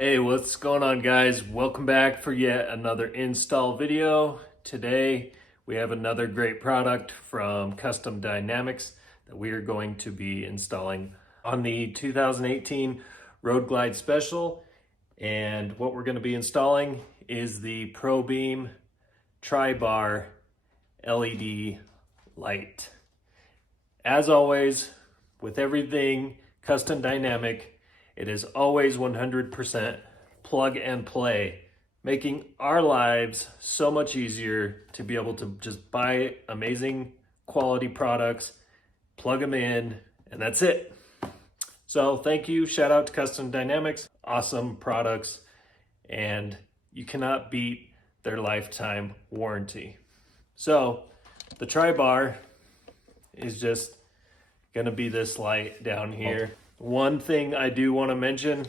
Hey, what's going on, guys? Welcome back for yet another install video. Today we have another great product from Custom Dynamics that we are going to be installing on the 2018 Road Glide Special. And what we're going to be installing is the ProBeam TriBar LED light. As always, with everything Custom Dynamic, it is always 100% plug and play, making our lives so much easier to be able to just buy amazing quality products, plug them in, and that's it. So thank you, shout out to Custom Dynamics, awesome products, and you cannot beat their lifetime warranty. So the TriBar is just gonna be this light down here. One thing I do want to mention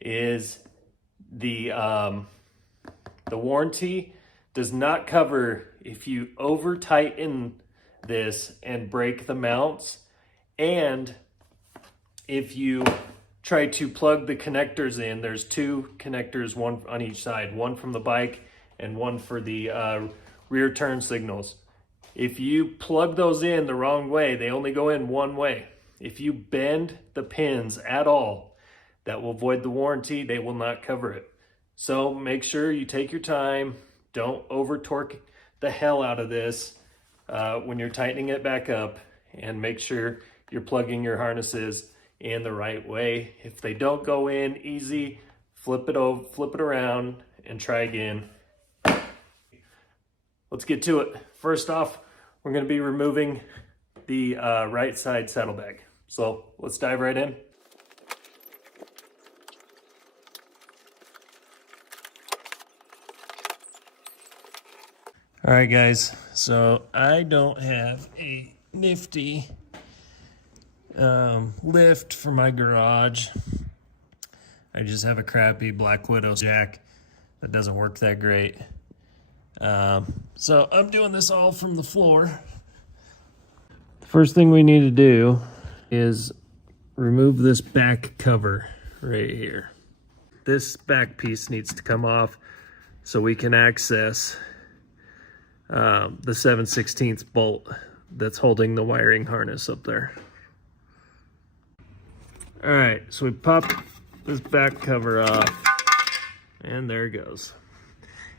is the warranty does not cover if you over tighten this and break the mounts, and if you try to plug the connectors in. There's two connectors, one on each side, one from the bike and one for the rear turn signals. If you plug those in the wrong way, they only go in one way. If you bend the pins at all, that will void the warranty. They will not cover it. So make sure you take your time. Don't over torque the hell out of this when you're tightening it back up, and make sure you're plugging your harnesses in the right way. If they don't go in easy, flip it around and try again. Let's get to it. First off, we're going to be removing the right side saddlebag. So let's dive right in. All right, guys, so I don't have a nifty lift for my garage. I just have a crappy Black Widow jack that doesn't work that great. So I'm doing this all from the floor. The first thing we need to do is remove this back cover right here. This back piece needs to come off so we can access the 7/16 bolt that's holding the wiring harness up there. All right, so we pop this back cover off, and there it goes.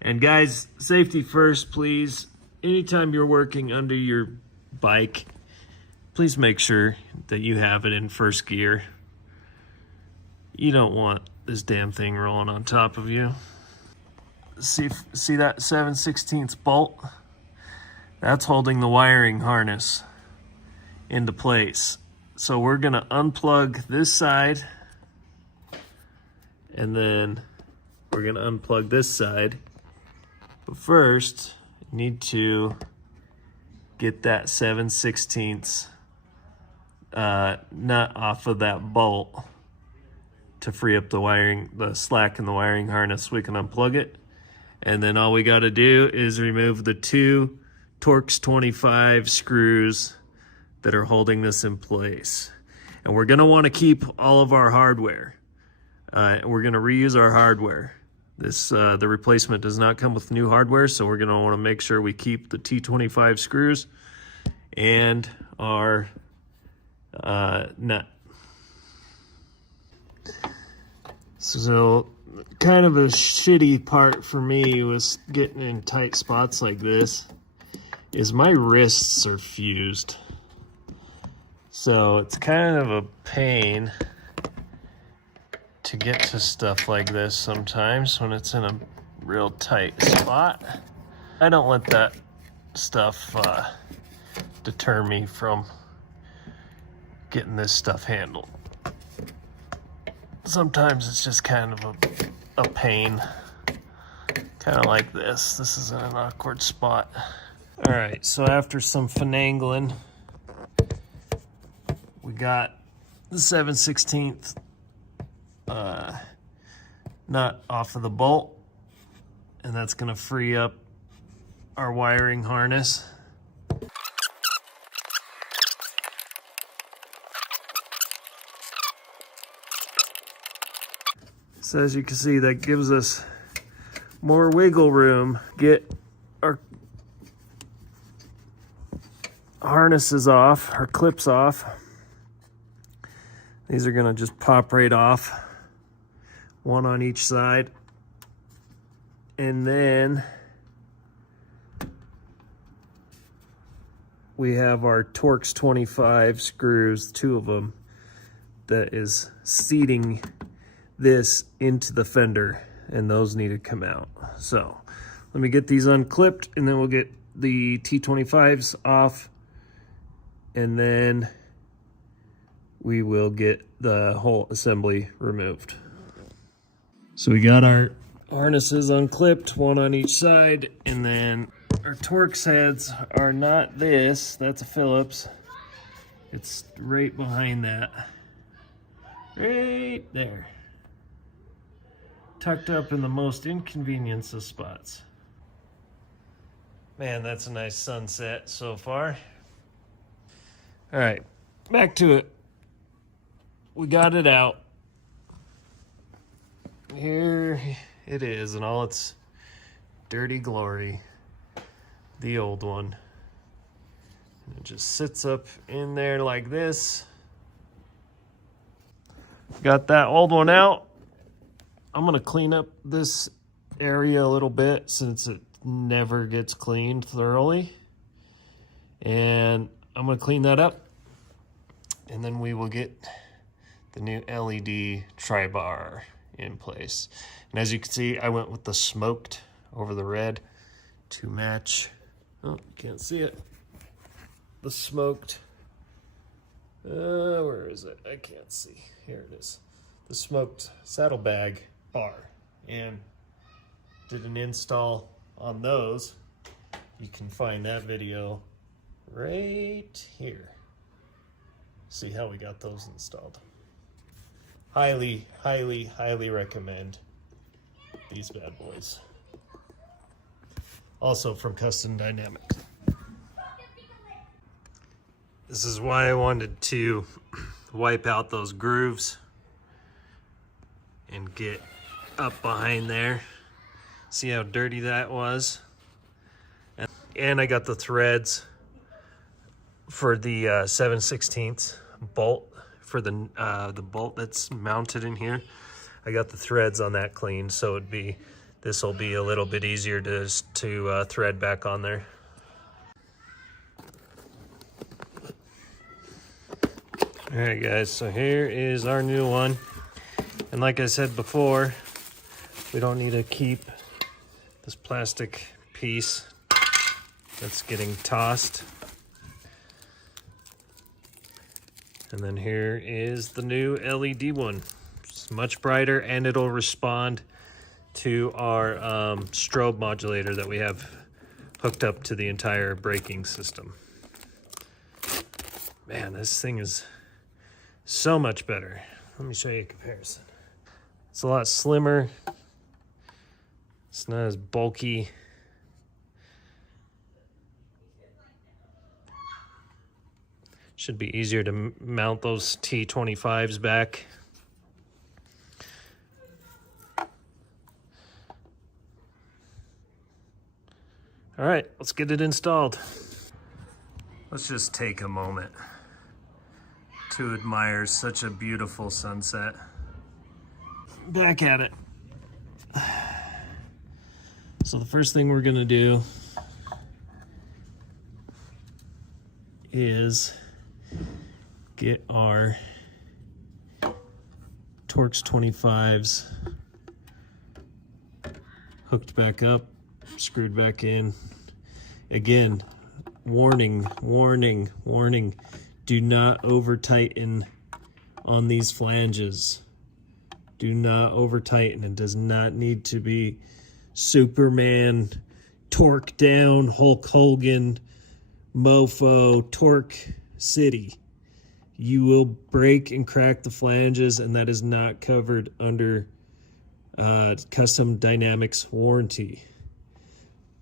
And guys, safety first, please. Anytime you're working under your bike, please make sure that you have it in first gear. You don't want this damn thing rolling on top of you. See that 7/16 bolt? That's holding the wiring harness into place. So we're gonna unplug this side, and then we're gonna unplug this side. But first, you need to get that 7/16 nut off of that bolt to free up the wiring, the slack in the wiring harness. We can unplug it, and then all we got to do is remove the two Torx 25 screws that are holding this in place. And we're going to want to keep all of our hardware. We're going to reuse our hardware. This the replacement does not come with new hardware, so we're going to want to make sure we keep the T25 screws and our nut. So kind of a shitty part for me was getting in tight spots like this is my wrists are fused. So it's kind of a pain to get to stuff like this sometimes when it's in a real tight spot. I don't let that stuff deter me from getting this stuff handled. Sometimes it's just kind of a pain, kind of like this. This is in an awkward spot. All right, so after some finagling, we got the 7/16 nut off of the bolt, and that's gonna free up our wiring harness. So as you can see, that gives us more wiggle room. Get our harnesses off, our clips off. These are gonna just pop right off, one on each side. And then we have our Torx 25 screws, 2 of them, that is seating this into the fender, and those need to come out. So let me get these unclipped, and then we'll get the T25s off, and then we will get the whole assembly removed. So we got our harnesses unclipped, one on each side, and then our Torx heads are not this, that's a Phillips. It's right behind that. Right there. Tucked up in the most inconvenient of spots. Man, that's a nice sunset so far. All right, back to it. We got it out. Here it is in all its dirty glory. The old one. And it just sits up in there like this. Got that old one out. I'm gonna clean up this area a little bit since it never gets cleaned thoroughly. And I'm gonna clean that up. And then we will get the new LED TriBar in place. And as you can see, I went with the smoked over the red to match. Oh, you can't see it. The smoked. Where is it? I can't see. Here it is. The smoked saddlebag bar. And did an install on those. You can find that video right here. See how we got those installed. Highly, highly, highly recommend these bad boys. Also from Custom Dynamics. This is why I wanted to wipe out those grooves and get up behind there. See how dirty that was? And I got the threads for the 7/16 bolt for the bolt that's mounted in here. I got the threads on that clean, so this will be a little bit easier to thread back on there. All right, guys, so here is our new one. And like I said before, we don't need to keep this plastic piece that's getting tossed. And then here is the new LED one. It's much brighter, and it'll respond to our strobe modulator that we have hooked up to the entire braking system. Man, this thing is so much better. Let me show you a comparison. It's a lot slimmer. It's not as bulky. Should be easier to mount those T25s back. All right, let's get it installed. Let's just take a moment to admire such a beautiful sunset. Back at it. So the first thing we're gonna do is get our Torx 25s hooked back up, screwed back in. Again, warning, warning, warning. Do not over tighten on these flanges. Do not over tighten. It does not need to be Superman, torque down, Hulk Hogan, mofo, torque city. You will break and crack the flanges, and that is not covered under Custom Dynamics warranty.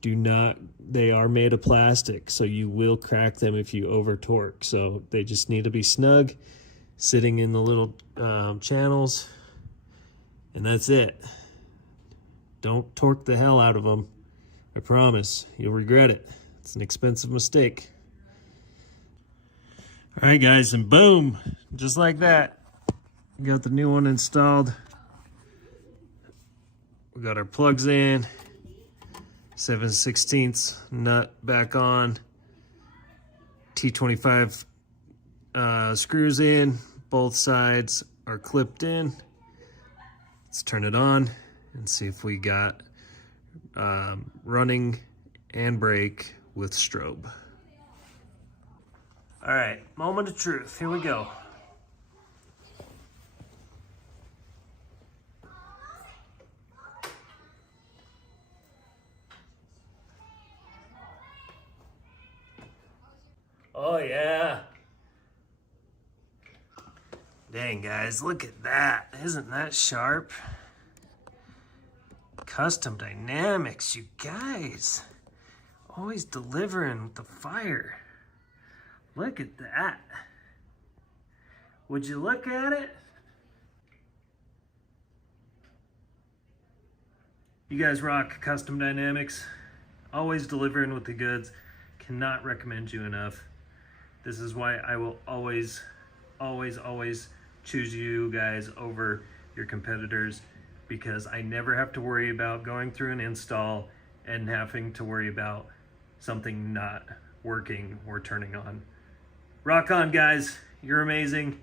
Do not, they are made of plastic, so you will crack them if you over torque. So they just need to be snug, sitting in the little channels, And that's it. Don't torque the hell out of them. I promise, you'll regret it. It's an expensive mistake. All right, guys, and boom, just like that, we got the new one installed. We got our plugs in, 7/16 nut back on, T25 screws in, both sides are clipped in. Let's turn it on and see if we got running and brake with strobe. All right, moment of truth, here we go. Oh yeah. Dang guys, look at that. Isn't that sharp? Custom Dynamics, you guys. Always delivering with the fire. Look at that. Would you look at it? You guys rock, Custom Dynamics. Always delivering with the goods. Cannot recommend you enough. This is why I will always choose you guys over your competitors, because I never have to worry about going through an install and having to worry about something not working or turning on. Rock on, guys. You're amazing.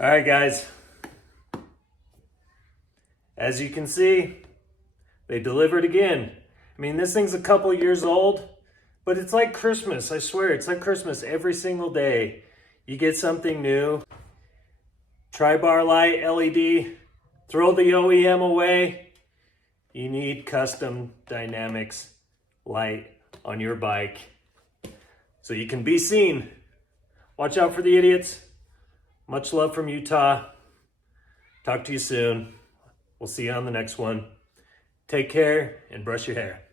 All right, guys. As you can see, they delivered again. I mean, this thing's a couple years old, but it's like Christmas. I swear, it's like Christmas every single day. You get something new. TriBar light LED. Throw the OEM away. You need Custom Dynamics light on your bike so you can be seen. Watch out for the idiots. Much love from Utah. Talk to you soon. We'll see you on the next one. Take care and brush your hair.